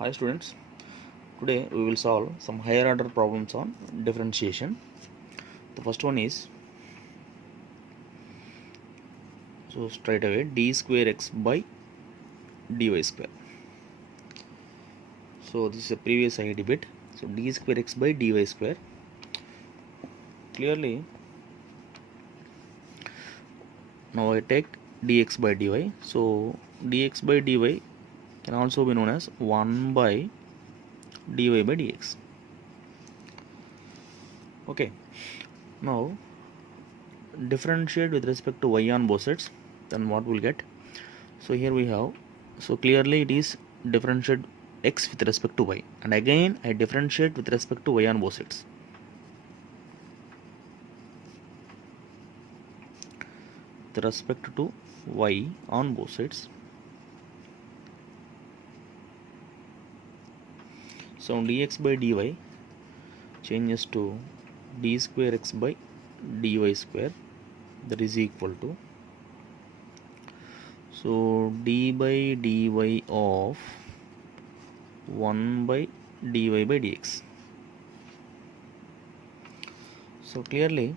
Hi students, today we will solve some higher order problems on differentiation. The first one is, so straight away, d square x by dy square. So this is a previous ID bit. So d square x by dy square. Clearly, now I take dx by dy. So dx by dy can also be known as 1 by dy by dx. Okay, now differentiate with respect to y on both sides, then what we'll get? So here we have, so clearly it is differentiate x with respect to y, and again I differentiate with respect to y on both sides. With respect to y on both sides, so dx by dy changes to d square x by dy square, that is equal to, so d by dy of 1 by dy by dx. So clearly,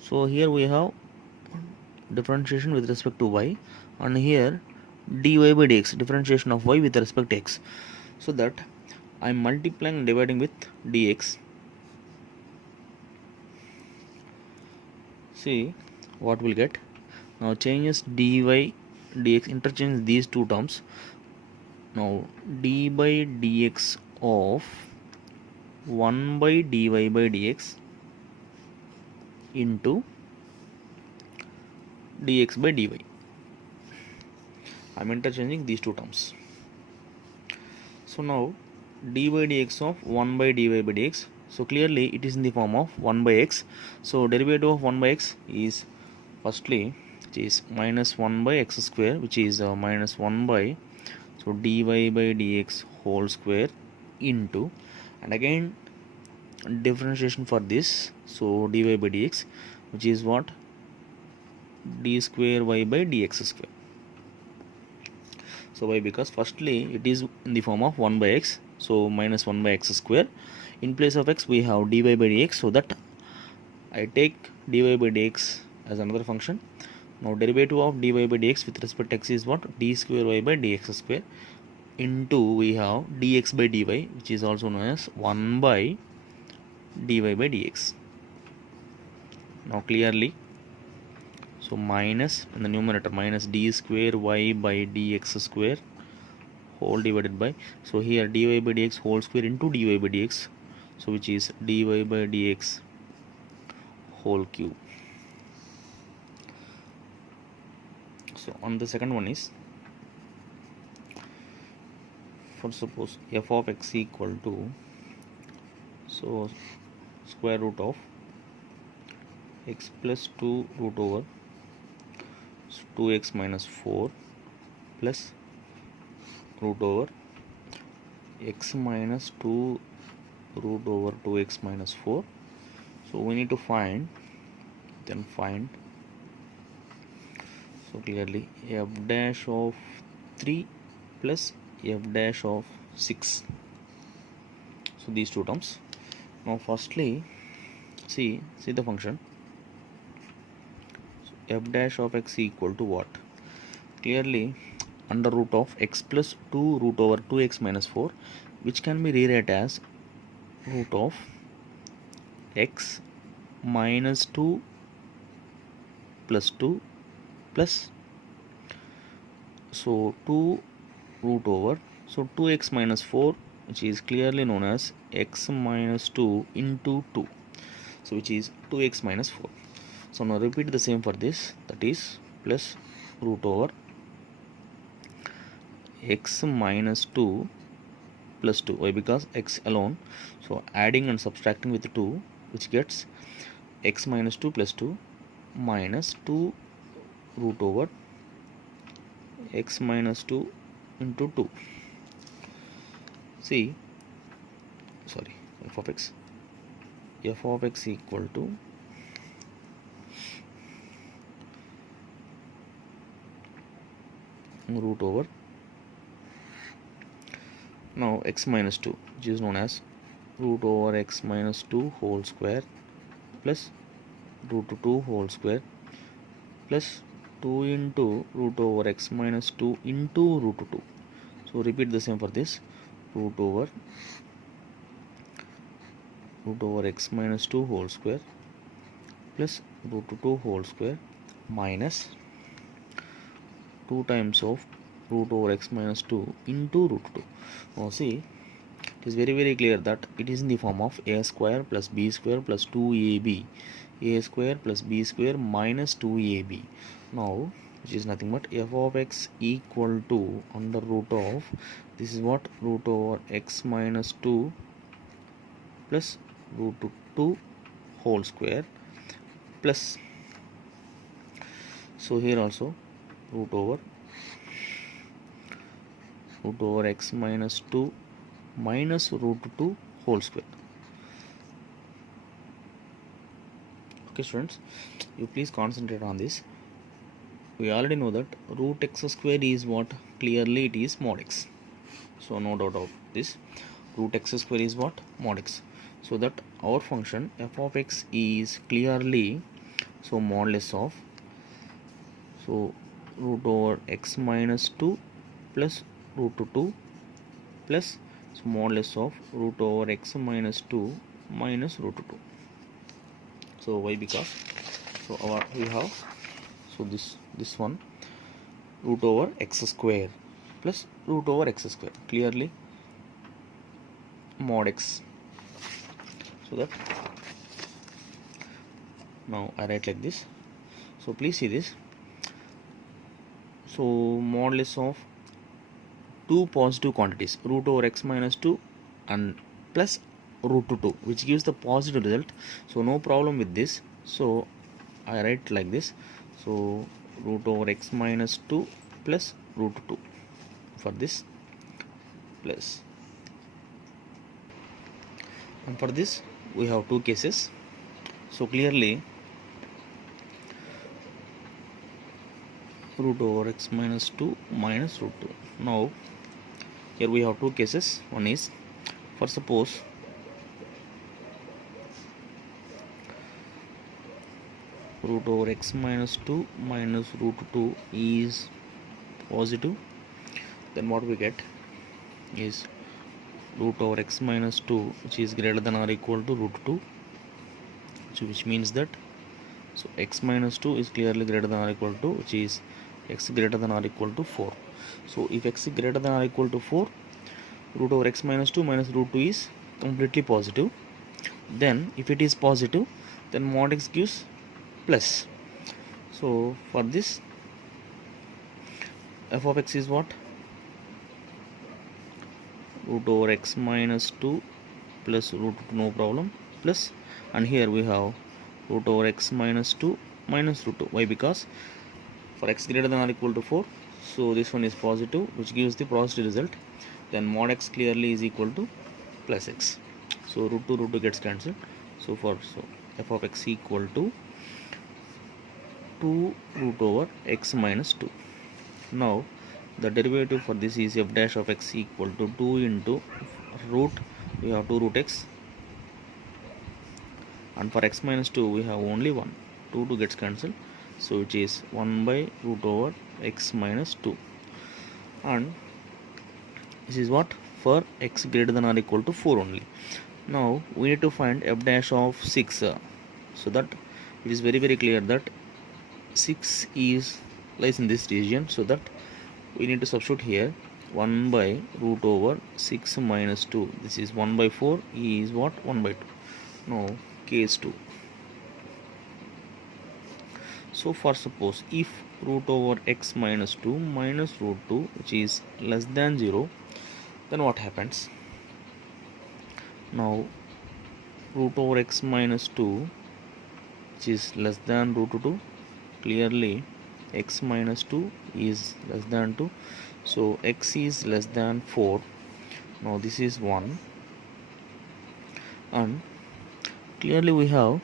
so here we have differentiation with respect to y, and here dy by dx, differentiation of y with respect to x, so that I am multiplying and dividing with dx. See what we'll get. Now changes dy dx, interchange these two terms. Now d by dx of 1 by dy by dx into dx by dy. I am interchanging these two terms. So now d by dx of 1 by dy by dx, so clearly it is in the form of 1 by x. So derivative of 1 by x is, firstly, which is minus 1 by x square, which is minus 1 by, so dy by dx whole square into, and again differentiation for this, so dy by dx, which is what, d square y by dx square. So why? Because firstly it is in the form of 1 by x, so minus 1 by x square. In place of x we have dy by dx, so that I take dy by dx as another function. Now derivative of dy by dx with respect to x is what, d square y by dx square, into we have dx by dy, which is also known as 1 by dy by dx. Now clearly, so minus in the numerator, minus d square y by dx square whole divided by, so here dy by dx whole square into dy by dx, so which is dy by dx whole cube. So on the second one is, for suppose f of x equal to, so square root of x plus 2 root over 2x minus 4 plus root over x minus 2 root over 2x minus 4. So we need to find, then find, so clearly f dash of 3 plus f dash of 6. So these two terms. Now firstly, see the function, so f dash of x equal to what? Clearly under root of x plus 2 root over 2x minus 4, which can be rewrite as root of x minus 2 plus 2 plus, so 2 root over, so 2x minus 4, which is clearly known as x minus 2 into 2, so which is 2x minus 4. So now repeat the same for this, that is plus root over x minus 2 plus 2. Why? Because x alone, so adding and subtracting with 2, which gets x minus 2 plus 2 minus 2 root over x minus 2 into 2. See, sorry, f of x equal to root over Now x minus 2, which is known as root over x minus 2 whole square plus root 2 whole square plus 2 into root over x minus 2 into root 2. So repeat the same for this, root over x minus 2 whole square plus root 2 whole square minus 2 times of root over x minus 2 into root 2. Now see, it is very clear that it is in the form of a square plus b square plus 2ab, a square plus b square minus 2ab. Now which is nothing but f of x equal to under root of, this is what, root over x minus 2 plus root 2 whole square plus, so here also root over x minus 2 minus root 2 whole square. Okay students, you please concentrate on this. We already know that root x square is what? Clearly it is mod x. So no doubt of this, root x square is what? Mod x. So that our function f of x is clearly, so modulus of, so root over x minus 2 plus root 2 plus, so modulus of root over x minus 2 minus root 2. So why? Because so we have, so this one, root over x square plus root over x square, clearly mod x. So that now I write like this. So please see this. So modulus of two positive quantities, root over x minus 2 and plus root 2, which gives the positive result. So no problem with this. So I write like this. So root over x minus 2 plus root 2 for this plus, and for this we have two cases. So clearly root over x minus 2 minus root 2. Now here we have two cases. One is, for suppose root over x minus 2 minus root 2 is positive, then what we get is root over x minus 2 which is greater than or equal to root 2, which means that, so x minus 2 is clearly greater than or equal to, which is x greater than or equal to 4. So if x is greater than or equal to 4, root over x minus 2 minus root 2 is completely positive. Then if it is positive, then mod x gives plus. So for this f of x is what? Root over x minus 2 plus root 2, no problem, plus, and here we have root over x minus 2 minus root 2. Why? Because for x greater than or equal to 4, so this one is positive, which gives the positive result. Then mod x clearly is equal to plus x. So root 2 gets cancelled. So f of x equal to 2 root over x minus 2. Now the derivative for this is f dash of x equal to 2 into root, we have 2 root x, and for x minus 2 we have only 1, 2 gets cancelled, so which is 1 by root over x minus 2. And this is what? For x greater than or equal to 4 only. Now we need to find f dash of 6, so that it is very clear that 6 lies in this region, so that we need to substitute here 1 by root over 6 minus 2. This is 1 by 4 is what? 1 by 2. Now case 2. So for suppose if root over x minus 2 minus root 2 which is less than 0, then what happens? Now root over x minus 2 which is less than root 2, clearly x minus 2 is less than 2, so x is less than 4. Now this is 1, and clearly we have,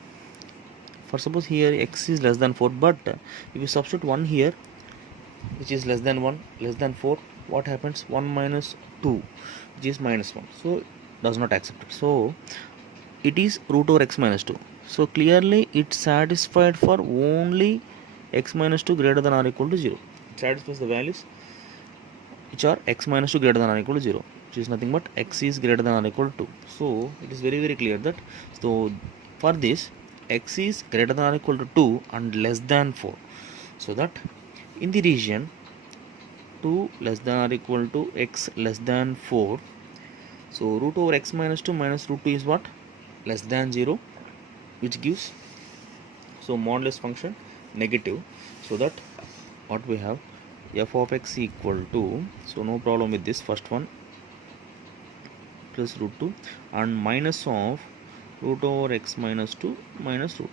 for suppose here x is less than 4, but if you substitute 1 here which is less than 1 less than 4, what happens? 1 minus 2, which is minus 1, so does not accept it. So it is root over x minus 2. So clearly it satisfied for only x minus 2 greater than or equal to 0. It satisfies the values which are x minus 2 greater than or equal to 0, which is nothing but x is greater than or equal to 2. So it is very clear that, so for this x is greater than or equal to 2 and less than 4, so that in the region 2 less than or equal to x less than 4, so root over x minus 2 minus root 2 is what? Less than 0, which gives, so modulus function negative, so that what we have, f of x equal to, so no problem with this first one, plus root 2 and minus of root over x minus 2 minus root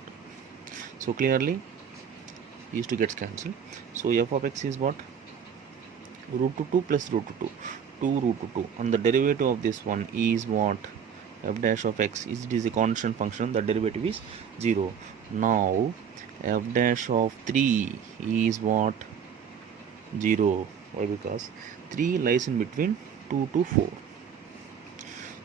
2. So clearly these two gets cancelled. So f of x is what? Root 2 plus root 2, 2 root 2, and the derivative of this one is what? F dash of x is, it is a constant function, the derivative is 0. Now f dash of 3 is what? 0. Why? Because 3 lies in between 2 to 4.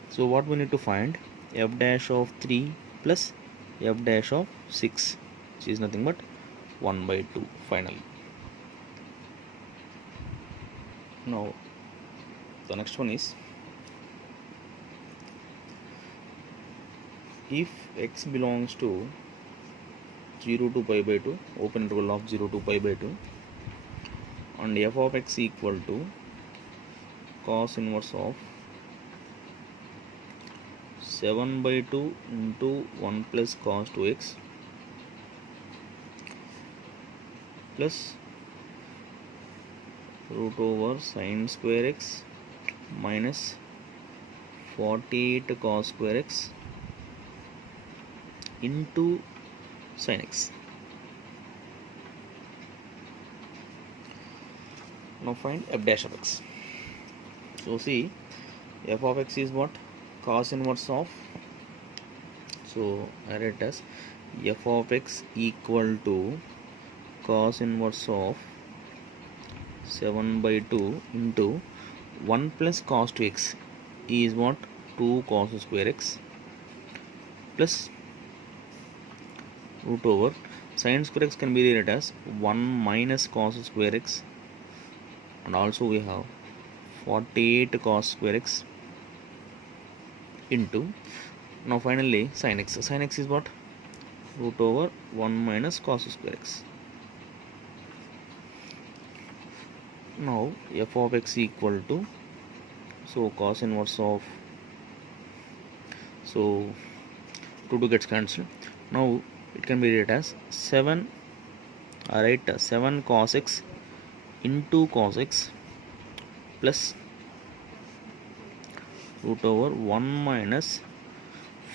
So what we need to find? F dash of 3 plus f dash of 6, which is nothing but 1 by 2 finally. Now the next one is, if x belongs to 0 to pi by 2, open interval of 0 to pi by 2, and f of x equal to cos inverse of 7 by 2 into 1 plus cos 2x plus root over sin square x minus 48 cos square x into sin x. Now find f dash of x. So see, f of x is what? Cos inverse of, so I write it as f of x equal to cos inverse of 7 by 2 into 1 plus cos 2x is what? 2 cos square x plus root over sin square x can be rewritten as 1 minus cos square x, and also we have 48 cos square x into, now finally sin x. Sin x is what? Root over 1 minus cos square x. Now f of x equal to, so cos inverse of, so 2 gets cancelled. Now it can be written as 7, right, 7 cos x into cos x plus root over 1 minus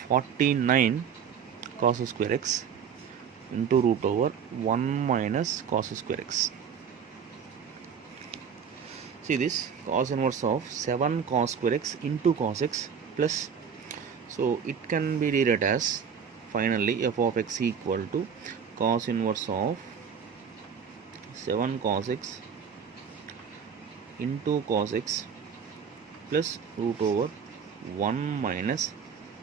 49 cos square x into root over 1 minus cos square x. See this, cos inverse of 7 cos square x into cos x plus, so it can be rewritten as finally f of x equal to cos inverse of 7 cos x into cos x plus root over 1 minus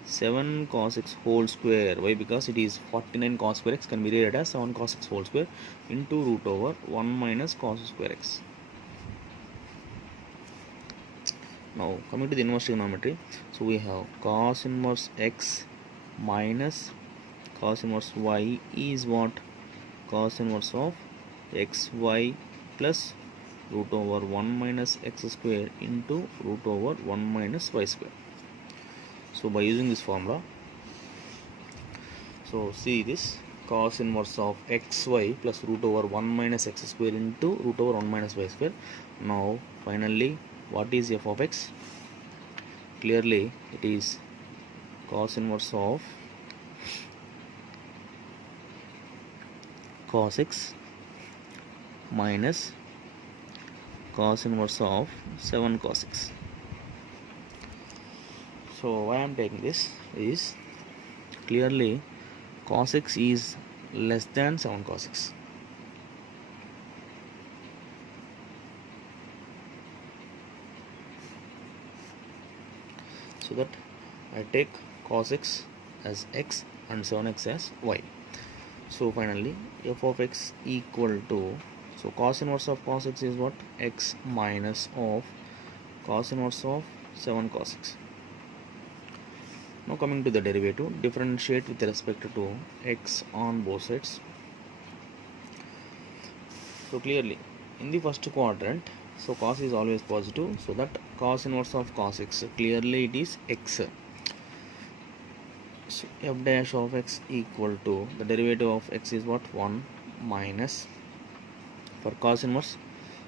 7 cos x whole square. Why? Because it is 49 cos square x can be rewritten as 7 cos x whole square into root over 1 minus cos square x. Now coming to the inverse trigonometry, so we have cos inverse x minus cos inverse y is what? Cos inverse of xy plus root over 1 minus x square into root over 1 minus y square. So by using this formula, so see this, cos inverse of xy plus root over 1 minus x square into root over 1 minus y square. Now finally what is f of x? Clearly it is cos inverse of cos x minus cos inverse of 7 cos x. So why I am taking this is, clearly cos x is less than 7 cos x. so that I take cos x as x and 7x as y. So finally f of x equal to, so cos inverse of cos x is what? X minus of cos inverse of 7 cos x. Now coming to the derivative, differentiate with respect to x on both sides. So clearly in the first quadrant, so cos is always positive, so that cos inverse of cos x, clearly it is x. So f dash of x equal to, the derivative of x is what? 1 minus, for cos inverse,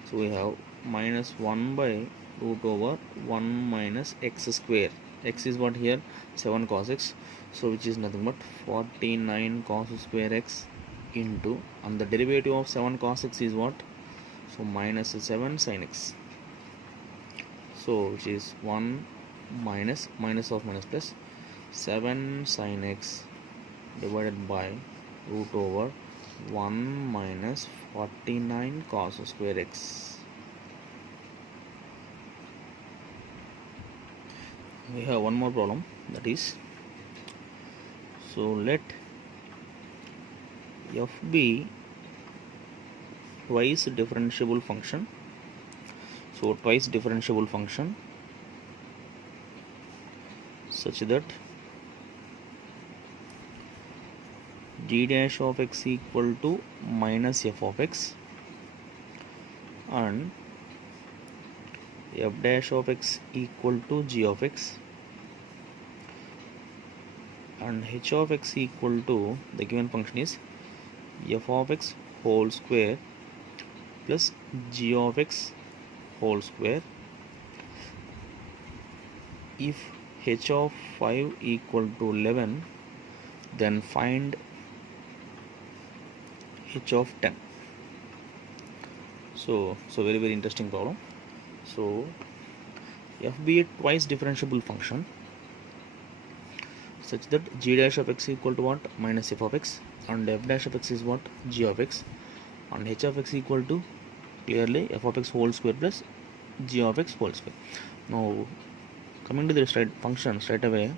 so we have minus 1 by root over 1 minus x square. X is what here? 7 cos x, so which is nothing but 49 cos square x into, and the derivative of 7 cos x is what? So minus 7 sin x, so which is 1 minus of minus plus 7 sin x divided by root over 1 minus 49 cos square x. We have one more problem, that is, so let f be twice differentiable function. So twice differentiable function such that g dash of x equal to minus f of x and f dash of x equal to g of x and h of x equal to, the given function is f of x whole square plus g of x whole square. If h of 5 equal to 11, then find h of 10. So very interesting problem. So f be a twice differentiable function such that g dash of x equal to what? Minus f of x, and f dash of x is what? G of x, and h of x equal to, clearly, f of x whole square plus g of x whole square. Now coming to this function straight away,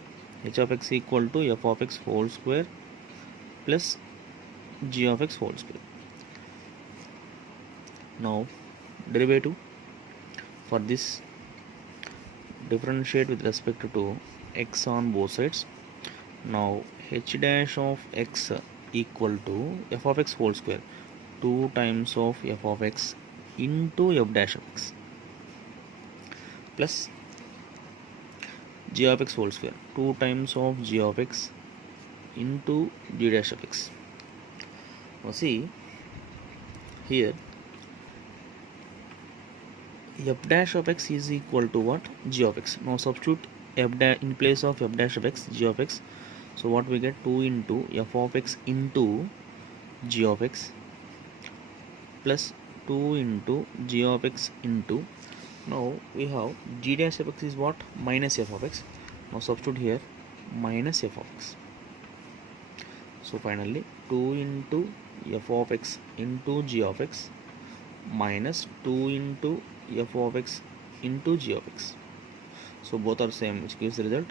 h of x equal to f of x whole square plus g of x whole square. Now derivative for this, differentiate with respect to x on both sides. Now h dash of x equal to f of x whole square, 2 times of f of x into f dash of x plus g of x whole square, 2 times of g of x into g dash of x. Now see here, f dash of x is equal to what? G of x. Now substitute f dash in place of f dash of x, g of x. So what we get? 2 into f of x into g of x plus 2 into g of x into, now we have g dash of x is what? Minus f of x. Now substitute here minus f of x. So finally 2 into f of x into g of x minus 2 into f of x into g of x. So both are same, which gives the result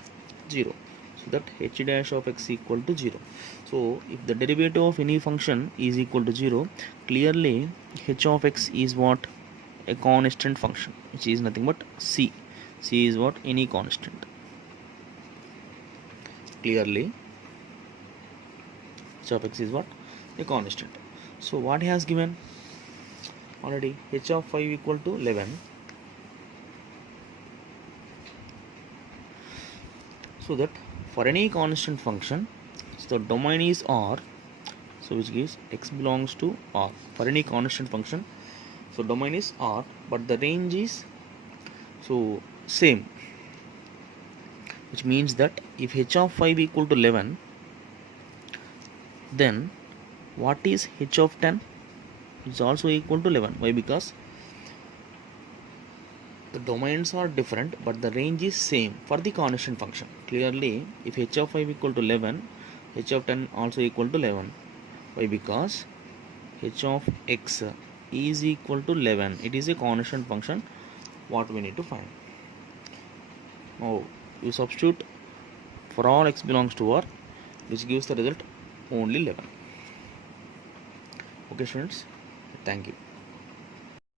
0. So that h dash of x equal to 0. So if the derivative of any function is equal to 0, clearly h of x is what? A constant function, which is nothing but c. C is what? Any constant. Clearly h of x is what? A constant. So what he has given already? H of 5 equal to 11. So that for any constant function, so the domain is R, so which gives x belongs to R. For any constant function, so domain is R, but the range is so same, which means that if h of 5 equal to 11, then what is h of 10? It's also equal to 11. Why? Because the domains are different, but the range is same for the constant function. Clearly, if h of 5 equal to 11, h of 10 also equal to 11. Why? Because h of x is equal to 11. It is a constant function. What we need to find? Now, you substitute for all x belongs to R, which gives the result only 11. Okay students, thank you.